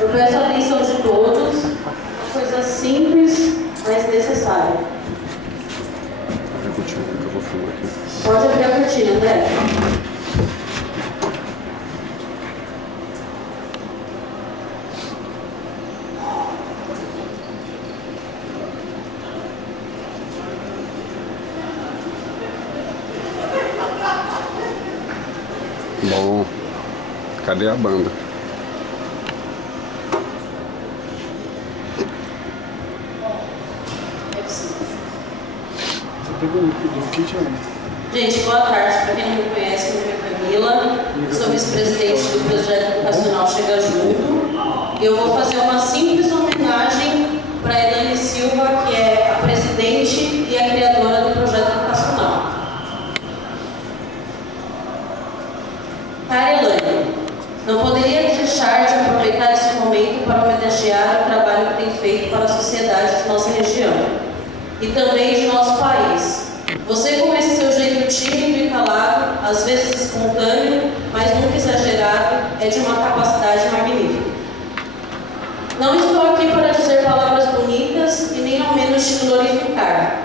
Eu peço a atenção de todos, uma coisa simples, mas necessária. Pode abrir a cortina, André. Bom, cadê a banda? Gente, boa tarde. Para quem não me conhece, meu nome é Camila, sou vice-presidente do projeto educacional Chega Junto. Eu vou fazer uma simples homenagem para a Elaine Silva, que é a presidente e a criadora do projeto educacional. Cara Elaine, não poderia deixar de aproveitar esse momento para homenagear o trabalho que tem feito para a sociedade de nossa região e também de nosso país. Você, com esse seu jeito tímido e calado, às vezes espontâneo, mas nunca exagerado, é de uma capacidade magnífica. Não estou aqui para dizer palavras bonitas e nem ao menos te glorificar,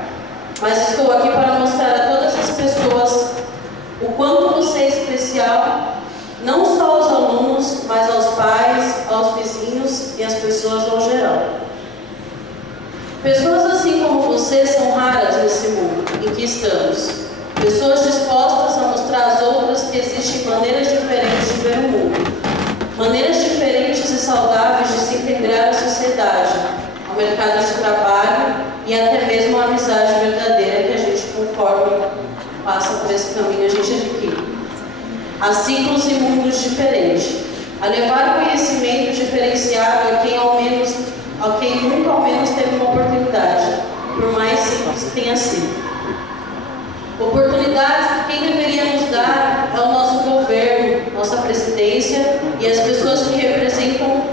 mas estou aqui para mostrar a todas as pessoas o quanto você é especial, não só aos alunos, mas aos pais, aos vizinhos e às pessoas no geral. Pessoas assim como você são raras nesse mundo em que estamos. Pessoas dispostas a mostrar às outras que existem maneiras diferentes de ver o mundo. Maneiras diferentes e saudáveis de se integrar à sociedade, ao mercado de trabalho e até mesmo à amizade verdadeira que a gente, conforme passa por esse caminho, a gente adquire. Há ciclos e mundos diferentes. A levar conhecimento diferenciado a quem nunca ao menos teve uma oportunidade, por mais simples que tenha sido. Oportunidades que quem deveria nos dar é o nosso governo, nossa presidência e as pessoas que representam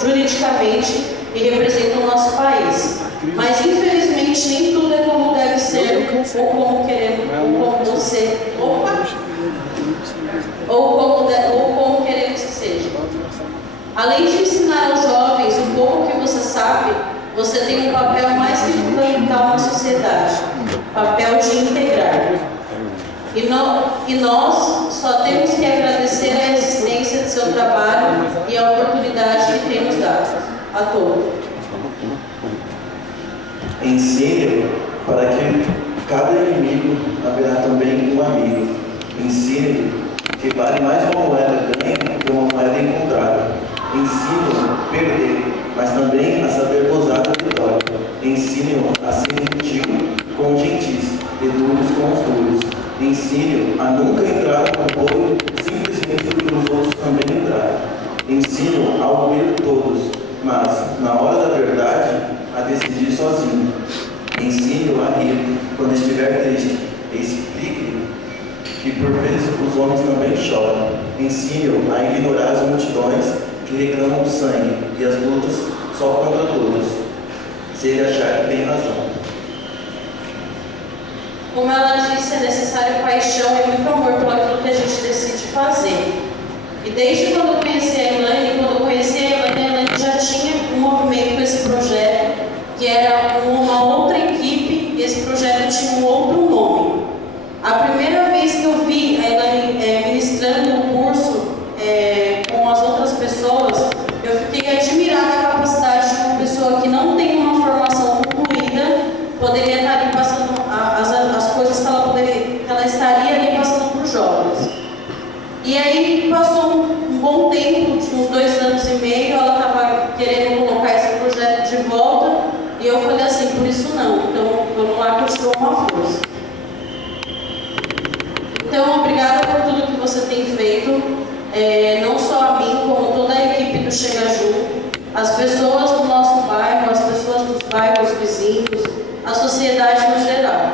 juridicamente e representam o nosso país. Mas infelizmente nem tudo é como deve ser, ou como queremos, ou como você, ou como queremos que seja. Além de ensinar aos jovens o pouco que você sabe, você tem um papel mais que fundamental na sociedade, papel de integrar. E nós só temos que agradecer a existência do seu trabalho e a oportunidade que tem nos dado, a todos. Ensine para que cada inimigo haverá também um amigo. Ensine que vale mais uma moeda ganha que uma moeda encontrada. Ensine-o a perder, mas também a saber gozar da vitória. Ensine-o a ser gentil com os gentis e duros com os duros. Ensine-o a nunca entrar no apoio simplesmente porque os outros também entraram. Ensine-o a ouvir todos, mas, na hora da verdade, a decidir sozinho. Ensine-o a rir quando estiver triste. Explique-lhe que por vezes os homens também choram. Ensine-o a ignorar as multidões que reclamam o sangue e as lutas só contra todos, se ele achar que tem razão. Como ela disse, é necessário paixão e muito amor pelo aquilo que a gente decide fazer. E desde quando eu conheci a Elaine já tinha um movimento com esse projeto, que era uma outra equipe, e esse projeto tinha um outro nome. A primeira vez que eu vi a Elaine ministrando o curso com as outras pessoas, eu fiquei admirada da capacidade de uma pessoa que não tem uma formação concluída, poderia estar ali passando as coisas que ela estaria ali passando para os jovens. E aí passou um bom tempo, uns 2 anos e meio, ela estava querendo colocar esse projeto de volta, e eu falei assim, por isso não, então vamos lá que eu te dou uma força. Então, obrigada por tudo que você tem feito, não só a mim, como toda a equipe do Chega Junto, as pessoas do nosso bairro, as pessoas dos bairros vizinhos, a sociedade no geral.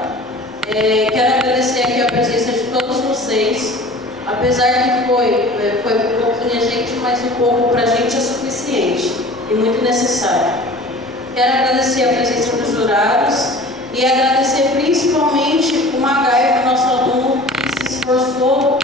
Quero agradecer aqui a presença de todos vocês, apesar que foi um pouquinho a gente, mas um pouco para a gente é suficiente e muito necessário. Quero agradecer a presença dos jurados e agradecer principalmente o Magaio, nosso aluno, que se esforçou,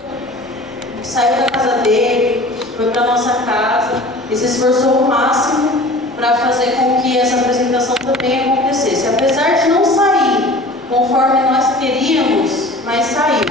que saiu da casa dele, foi para a nossa casa e se esforçou o máximo para fazer com que essa apresentação também acontecesse. Apesar de não sair conforme nós queríamos, mas saiu.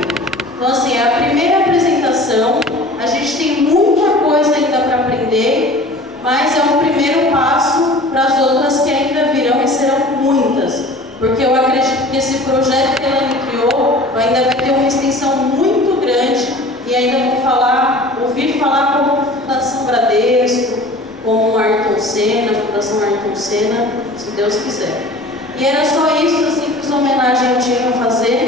Então, assim, é a primeira apresentação, a gente tem muita coisa ainda para aprender, mas é um primeiro passo para as outras que ainda virão e serão muitas. Porque eu acredito que esse projeto que ela me criou ainda vai ter uma extensão muito grande e ainda vou ouvir falar como Fundação Bradesco, como Ayrton Senna, Fundação Ayrton Senna, se Deus quiser. E era só isso, a simples homenagem que eu tinha a fazer.